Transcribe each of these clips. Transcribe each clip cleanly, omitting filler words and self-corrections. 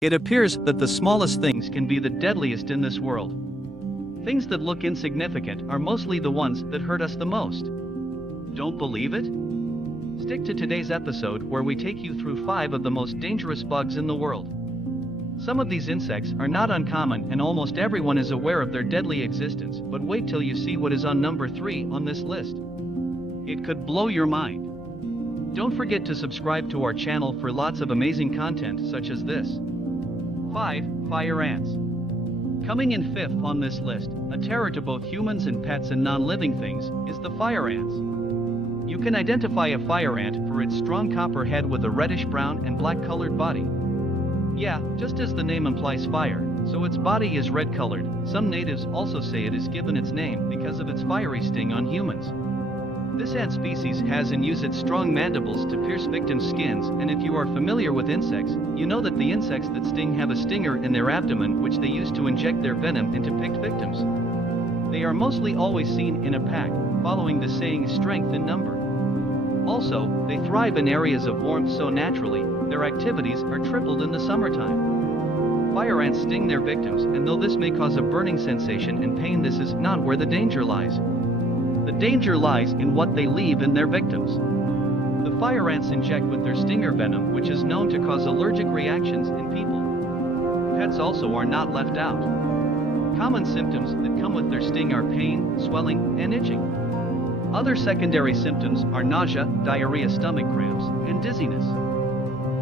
It appears that the smallest things can be the deadliest in this world. Things that look insignificant are mostly the ones that hurt us the most. Don't believe it? Stick to today's episode where we take you through 5 of the most dangerous bugs in the world. Some of these insects are not uncommon and almost everyone is aware of their deadly existence, but wait till you see what is on number 3 on this list. It could blow your mind. Don't forget to subscribe to our channel for lots of amazing content such as this. 5. Fire ants. Coming in 5th on this list, a terror to both humans and pets and non-living things, is the fire ants. You can identify a fire ant for its strong copper head with a reddish-brown and black-colored body. Yeah, just as the name implies fire, so its body is red-colored. Some natives also say it is given its name because of its fiery sting on humans. This ant species has and uses its strong mandibles to pierce victims' skins, and if you are familiar with insects, you know that the insects that sting have a stinger in their abdomen which they use to inject their venom into picked victims. They are mostly always seen in a pack, following the saying strength in number. Also, they thrive in areas of warmth so naturally, their activities are tripled in the summertime. Fire ants sting their victims, and though this may cause a burning sensation and pain, this is not where the danger lies. The danger lies in what they leave in their victims. The fire ants inject with their stinger venom, which is known to cause allergic reactions in people. Pets also are not left out. Common symptoms that come with their sting are pain, swelling, and itching. Other secondary symptoms are nausea, diarrhea, stomach cramps, and dizziness.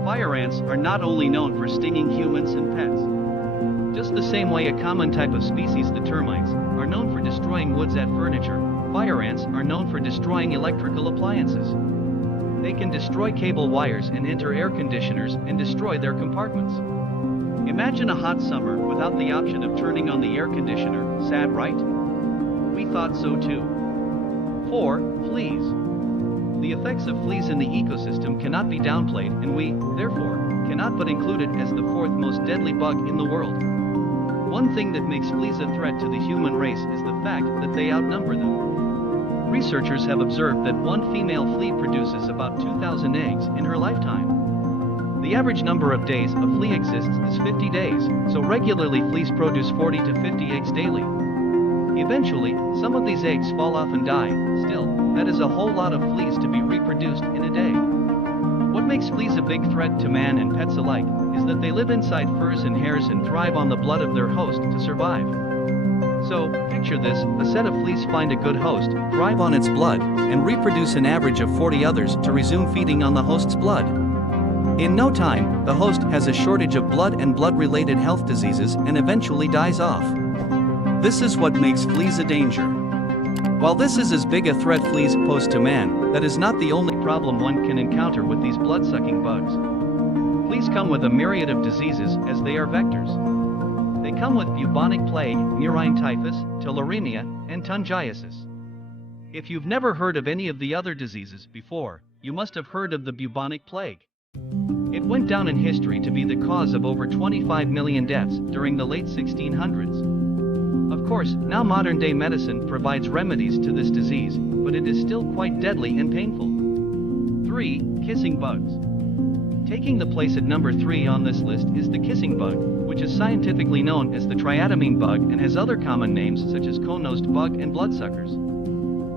Fire ants are not only known for stinging humans and pets. Just the same way a common type of species, the termites, are known for destroying woods and furniture, fire ants are known for destroying electrical appliances. They can destroy cable wires and enter air conditioners and destroy their compartments. Imagine a hot summer without the option of turning on the air conditioner. Sad, right? We thought so too. 4. Fleas. The effects of fleas in the ecosystem cannot be downplayed, and we, therefore, cannot but include it as the 4th most deadly bug in the world. One thing that makes fleas a threat to the human race is the fact that they outnumber them. Researchers have observed that one female flea produces about 2,000 eggs in her lifetime. The average number of days a flea exists is 50 days, so regularly fleas produce 40 to 50 eggs daily. Eventually, some of these eggs fall off and die. Still, that is a whole lot of fleas to be reproduced in a day. What makes fleas a big threat to man and pets alike is that they live inside furs and hairs and thrive on the blood of their host to survive. So, picture this: a set of fleas find a good host, thrive on its blood, and reproduce an average of 40 others to resume feeding on the host's blood. In no time, the host has a shortage of blood and blood-related health diseases and eventually dies off. This is what makes fleas a danger. While this is as big a threat fleas pose to man, that is not the only problem one can encounter with these blood-sucking bugs. Fleas come with a myriad of diseases as they are vectors. They come with bubonic plague, murine typhus, tularemia, and tungiasis. If you've never heard of any of the other diseases before, you must have heard of the bubonic plague. It went down in history to be the cause of over 25 million deaths during the late 1600s. Of course, now modern-day medicine provides remedies to this disease, but it is still quite deadly and painful. 3. Kissing bugs. Taking the place at number 3 on this list is the kissing bug, which is scientifically known as the triatomine bug and has other common names such as cone-nosed bug and bloodsuckers.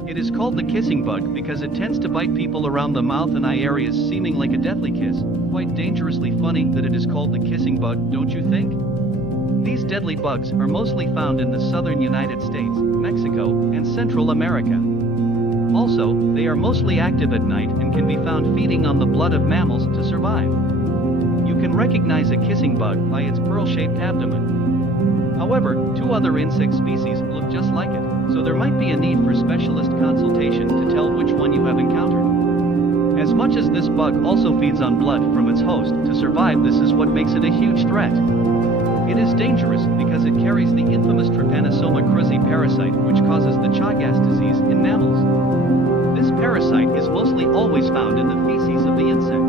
It is called the kissing bug because it tends to bite people around the mouth and eye areas, seeming like a deathly kiss. Quite dangerously funny that it is called the kissing bug, don't you think? These deadly bugs are mostly found in the southern United States, Mexico, and Central America. Also, they are mostly active at night and can be found feeding on the blood of mammals to survive. You can recognize a kissing bug by its pearl-shaped abdomen. However, 2 other insect species look just like it, so there might be a need for specialist consultation to tell which one you have encountered. As much as this bug also feeds on blood from its host to survive, this is what makes it a huge threat. It is dangerous because it carries the infamous Trypanosoma cruzi parasite, which causes the Chagas disease in mammals. This parasite is mostly always found in the feces of the insect.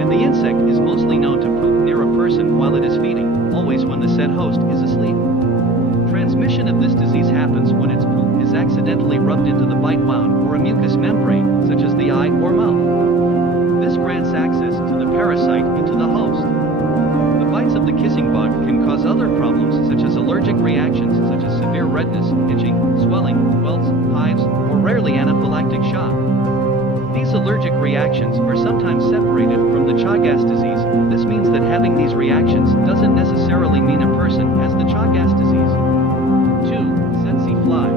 And the insect is mostly known to poop near a person while it is feeding, always when the said host is asleep. Transmission of this disease happens when its poop is accidentally rubbed into the bite wound or a mucous membrane, such as the eye or mouth. This grants access to the parasite into the host. The bites kissing bug can cause other problems such as allergic reactions such as severe redness, itching, swelling, welts, hives, or rarely anaphylactic shock. These allergic reactions are sometimes separated from the Chagas disease. This means that having these reactions doesn't necessarily mean a person has the Chagas disease. 2. Tsetse fly.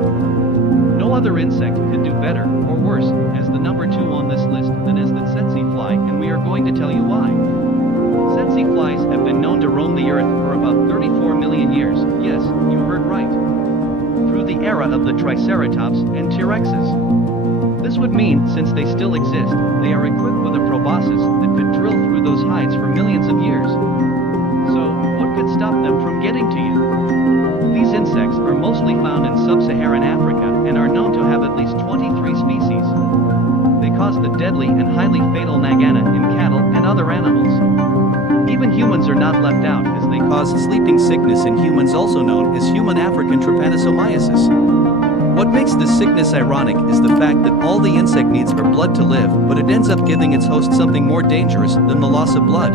No other insect could do better or worse as the number 2 on this list than as the tsetse fly, and we are going to tell you why. Tsetse flies have been known to roam the earth for about 34 million years. Yes, you heard right. Through the era of the Triceratops and T-Rexes. This would mean, since they still exist, they are equipped with a proboscis that could drill through those hides for millions of years. So, what could stop them from getting to you? These insects are mostly found in sub-Saharan Africa and are known to have at least 23 species. They cause the deadly and highly fatal nagana in cattle and other animals. Even humans are not left out as they cause sleeping sickness in humans, also known as human African trypanosomiasis. What makes this sickness ironic is the fact that all the insect needs are blood to live, but it ends up giving its host something more dangerous than the loss of blood.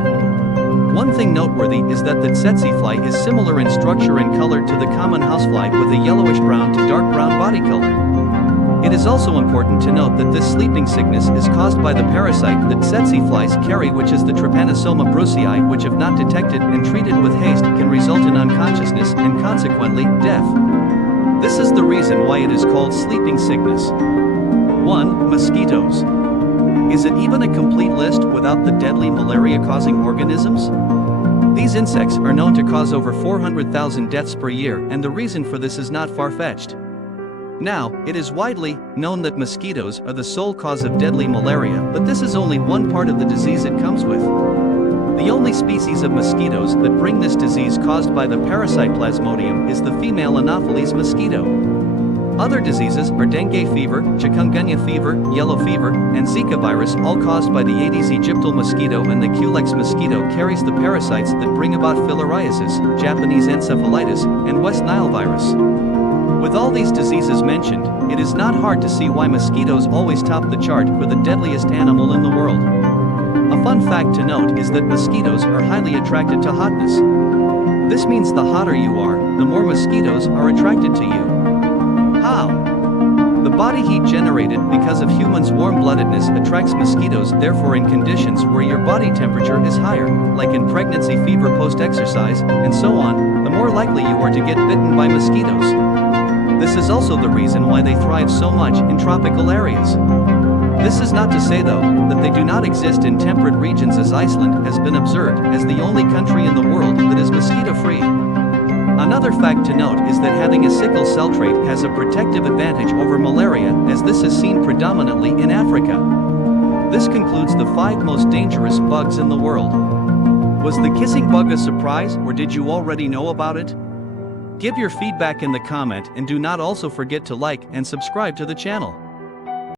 One thing noteworthy is that the tsetse fly is similar in structure and color to the common housefly, with a yellowish brown to dark brown body color. It is also important to note that this sleeping sickness is caused by the parasite that tsetse flies carry, which is the Trypanosoma brucei, which if not detected and treated with haste can result in unconsciousness and consequently, death. This is the reason why it is called sleeping sickness. 1. Mosquitoes. Is it even a complete list without the deadly malaria-causing organisms? These insects are known to cause over 400,000 deaths per year, and the reason for this is not far-fetched. Now, it is widely known that mosquitoes are the sole cause of deadly malaria, but this is only one part of the disease it comes with. The only species of mosquitoes that bring this disease caused by the parasite Plasmodium is the female Anopheles mosquito. Other diseases are dengue fever, chikungunya fever, yellow fever, and Zika virus, all caused by the Aedes aegypti mosquito, and the Culex mosquito carries the parasites that bring about filariasis, Japanese encephalitis, and West Nile virus. With all these diseases mentioned, it is not hard to see why mosquitoes always top the chart for the deadliest animal in the world. A fun fact to note is that mosquitoes are highly attracted to hotness. This means the hotter you are, the more mosquitoes are attracted to you. How? The body heat generated because of humans' warm-bloodedness attracts mosquitoes. Therefore, in conditions where your body temperature is higher, like in pregnancy fever post-exercise, and so on, the more likely you are to get bitten by mosquitoes. This is also the reason why they thrive so much in tropical areas. This is not to say, though, that they do not exist in temperate regions, as Iceland has been observed as the only country in the world that is mosquito-free. Another fact to note is that having a sickle cell trait has a protective advantage over malaria, as this is seen predominantly in Africa. This concludes the 5 most dangerous bugs in the world. Was the kissing bug a surprise, or did you already know about it? Give your feedback in the comment, and do not also forget to like and subscribe to the channel.